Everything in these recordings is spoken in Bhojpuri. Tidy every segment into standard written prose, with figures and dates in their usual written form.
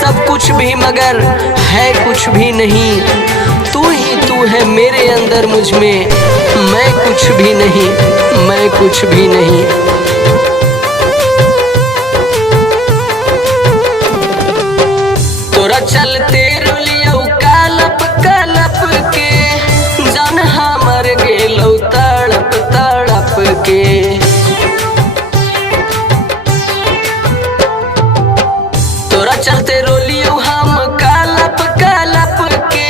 सब कुछ भी मगर है कुछ भी नहीं। तू ही तू है मेरे अंदर मुझ में, मैं कुछ भी नहीं, मैं कुछ भी नहीं। तोरा चलते रोलियौ कालप कालप के, जान हमर गेलौ तड़प तड़प के। तोरा चलते रोलियौ हम कालप कालप के,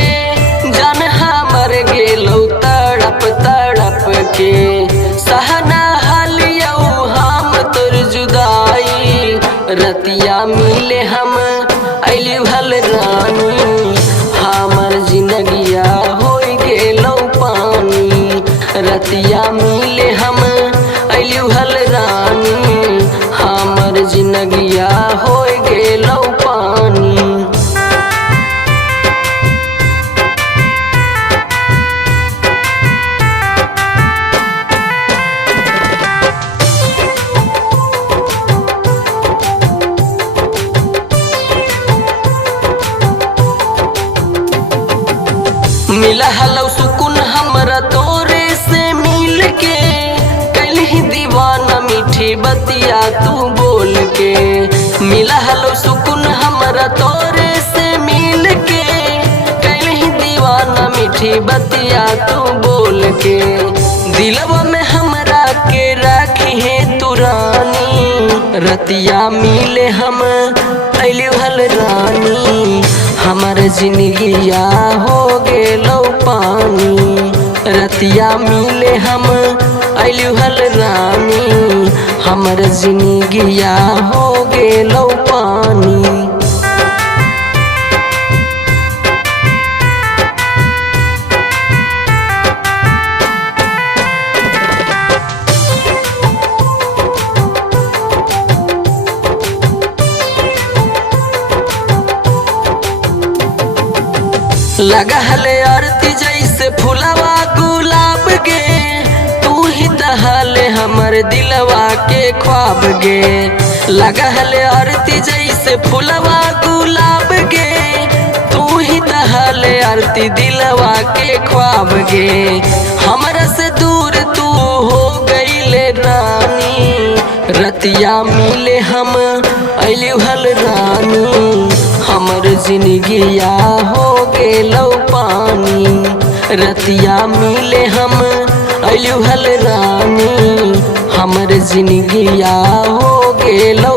जान हमर गेलौ तड़प तड़प के। सहना हलियौ हम तोर जुदाई, रतिया मिले हम अइलियौ हल रानी। हमर जिंदगिया होई गेलौ पानी, रतिया मिले हम अइलियौ हल रानी। हमर जिंदगिया होई गेलौ पानी। मिला हलौ सुकून हमरा तोरे से मिल के, कैलही दीवाना मीठी बतिया तू बोल के। मिला हलौ सुकून हमरा तोरे से मिल के, कैलही दीवाना मीठी बतिया तू बोल के। दिलवा में हमरा के राखी है तू रानी, रतिया मिले हम अइलियौ हल रानी। हमर जिंदगिया हो गेलौ पानी, रतिया मिले हम अइलियौ हल रानी। हमर जिंदगिया हो गेलौ पानी। लगहल आरती जैसे फुलवा गुलाब गे, तू ही तहले हमर दिलवा के ख्वाब गे। लगहल आरती जैसे फुलवा गुलाब गे, तू ही तहले आरती दिलवा के ख्वाब गे। हमरा से दूर तू हो गईले रानी, रतिया मिले हम अइलियौ हल रानी। हमर जिंदगिया हो गेलौ पानी, रतिया मिले हम अइलियौ हल रानी। हमर जिंदगिया हो गेलौ